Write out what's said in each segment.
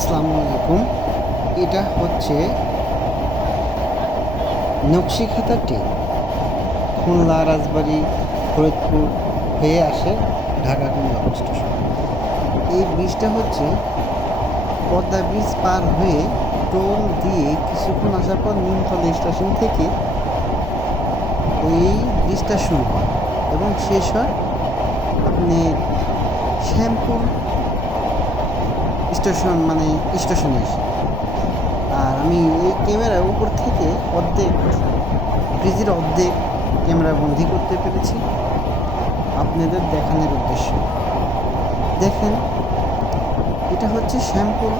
আসসালামু আলাইকুম। এটা হচ্ছে নকশিখাতা ট্রেন খুলনা, রাজবাড়ি, ফরিদপুর হয়ে আসে ঢাকা খুলনা স্টেশন। এই ব্রিজটা হচ্ছে পদ্মা ব্রিজ পার হয়ে টোল দিয়ে কিছুক্ষণ আসার পর নিমতলা স্টেশন থেকে এই ব্রিজটা শুরু হয় এবং শেষ হয় আপনি শ্যামপুর স্টেশন মানে স্টেশনে এসে। আর আমি এই ক্যামেরার উপর থেকে অর্ধেক, ব্রিজের অর্ধেক ক্যামেরা বন্দি করতে পেরেছি। আপনাদের দেখানোর উদ্দেশ্যে। দেখেন, এটা হচ্ছে শ্যামপুর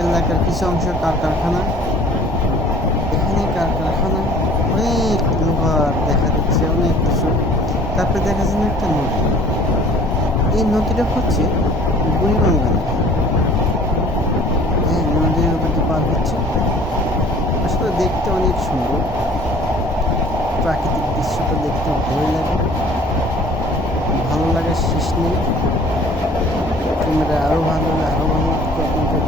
এলাকার কিছু অংশ কার কারখানা। এখানে কার কারখানা অনেক লোহার দেখা যাচ্ছে, অনেক কিছু। তারপরে দেখা যাচ্ছে একটা নদী। এই নদীটা হচ্ছে বুড়িগঙ্গা নদী। নদীর উপর দিয়ে পার হচ্ছে। আসলে দেখতে অনেক সুন্দর। প্রাকৃতিক দৃশ্যটা দেখতে ভালোই লাগে। ভালো লাগার শেষ নেই। আরও ভালো হলে আরও ভালো আপনাদের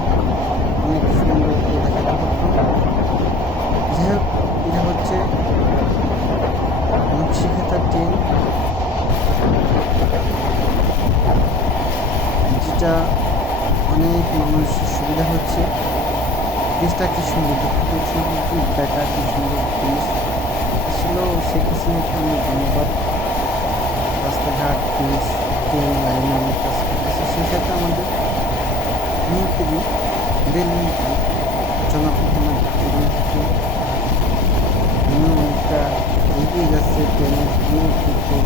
অনেক সুন্দর করে দেখাতে পারতাম যাই হোক, এটা হচ্ছে নকশিখাতার ট্রেন। যেটা অনেক মানুষের সুবিধা হচ্ছে। দেশটা কি সুন্দর, দেখতে পেয়েছি কি বেটা কি সুন্দর জিনিস। আসলে শেখ হাসিনাকে অনেক ধন্যবাদ। রাস্তাঘাট ব্রিজ ট্রেন, লাইনে অনেক কাজ করতেছে সেই সাথে আমাদের মন্ত্রী রেলমন্ত্রী জনপ্রধান মন্ত্রী অনেকটা এগিয়ে যাচ্ছে ট্রেনের অনেক কিছু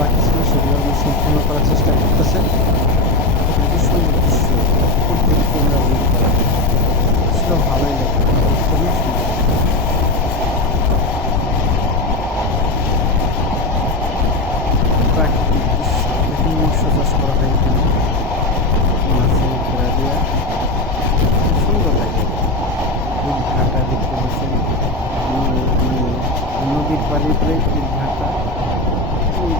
বাকি ছিল সেগুলো উনি সম্পূর্ণ করার চেষ্টা করতেছে খুবই সুন্দর দৃশ্য প্রত্যেক ক্যামেরা বন্ধ করা আসলে ভালোই লাগে খুবই সুন্দর প্রাকৃতিক দৃশ্য এখানে মৎস্য চাষ করা হয় এখানে মাছের ঘোরা দেওয়া খুব সুন্দর লাগে ইট ভাটা দেখতে পাচ্ছেন উম, মানে নদীর পাড়ে পরে ইট ভাটা উম,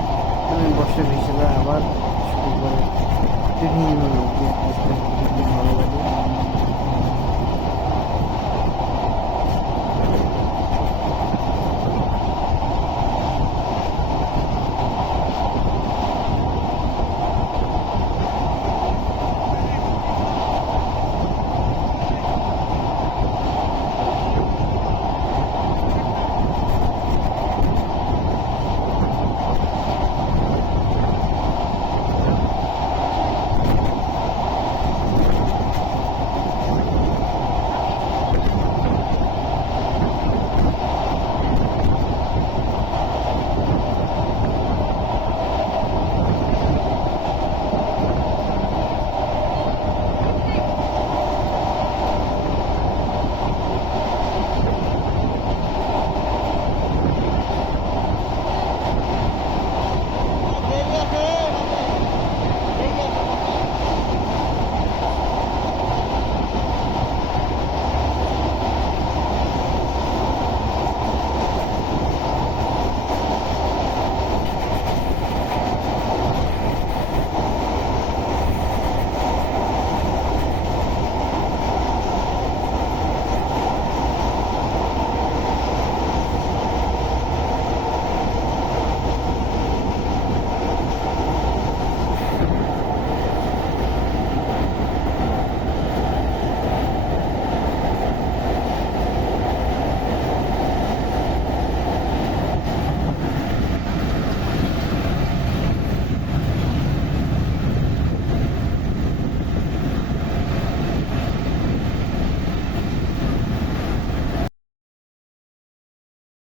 মানে বসে ভেসে যায় আবার শুরু করে। বিভিন্ন নদীর ভালো লাগে।